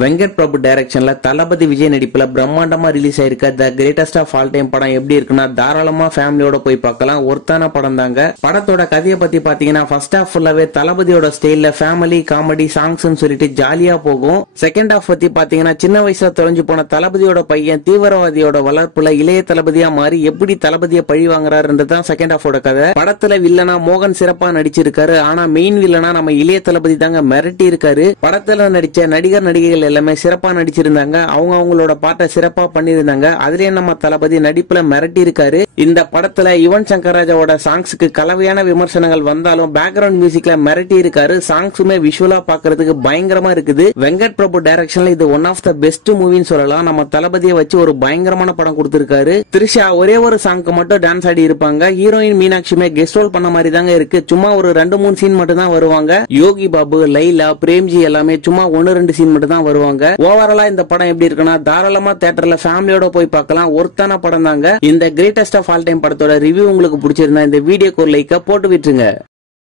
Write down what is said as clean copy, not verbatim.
வெங்கட் பிரபு டைரக்ஷன்ல தளபதி விஜய் நடிப்புல பிரம்மாண்டமா ரிலீஸ் ஆயிருக்க the greatest of all time படம் எப்படி இருக்குன்னா தாராளமா ஃபேமிலியோட போய் பார்க்கலாம். ஒருத்தான படம் தாங்க. படத்தோட கதையை பத்தி பாத்தீங்கன்னா ஃபர்ஸ்ட் ஹாஃப் ஃபுல்லாவே தளபதியோட ஸ்டைல்ல ஃபேமிலி காமெடி சாங்ஸ் சொல்லிட்டு ஜாலியா போகும். செகண்ட் ஹாஃப் பத்தி பாத்தீங்கன்னா சின்ன வயசுல தொலைஞ்சு போன தளபதியோட பையன் தீவிரவாதியோட வளர்ப்புல இளைய தளபதியா மாறி எப்படி தளபதியை பழி வாங்குறாருன்றதுதான் செகண்ட் ஹாஃபோட கதை. படத்துல வில்லனா மோகன் சிறப்பா நடிச்சிருக்காரு. ஆனா மெயின் வில்லனா நம்ம இளைய தளபதி தாங்க மிரட்டி இருக்காரு. படத்துல நடிச்ச நடிகர் நடிகைகள் எல்லாமே சிறப்பா நடிச்சிருந்தாங்க. அவங்களோட பாட்டை சிறப்பா பண்ணிருந்தாங்க. அதுலயே நம்ம தளபதி நடிப்புல மிரட்டி இருக்காரு. இந்த படத்துல யுவன் சங்கர் ராஜாவோட சாங்ஸ்க்கு கலவையான விமர்சனங்கள் வந்தாலும் பேக்ரவுண்ட் மியூசிக்ல மிரட்டி இருக்காரு. சாங்ஸுமே விஷுவலா பாக்குறதுக்கு பயங்கரமா இருக்குது. வெங்கட் பிரபு டைரக்ஷன்ல இது ஒன் ஆஃப் த பெஸ்ட் மூவின்னு சொல்லலாம். நம்ம தளபதியை வச்சு ஒரு பயங்கரமான படம் கொடுத்திருக்காரு. த்ரிஷா ஒரே ஒரு சாங்க்கு மட்டும் டான்ஸ் ஆடி இருப்பாங்க. ஹீரோயின் மீனாட்சியுமே கெஸ்ட் ரோல் பண்ண மாதிரி தாங்க இருக்கு. சும்மா ஒரு 2-3 சீன் மட்டும் தான் வருவாங்க. யோகி பாபு, லைலா, பிரேம்ஜி எல்லாமே சும்மா 1-2 சீன் மட்டும் தான் வருவாங்க. ஓவராலா இந்த படம் எப்படி இருக்குன்னா தாராளமா தியேட்டர்ல ஃபேமிலியோட போய் பார்க்கலாம். ஒருத்தான படம் தாங்க. இந்த கிரேட்டஸ்ட் ஆஃப் ஆல் டைம் படத்தோட ரிவ்யூ உங்களுக்கு பிடிச்சிருந்தா இந்த வீடியோக்கு ஒரு லைக்கா போட்டு விட்டுருங்க.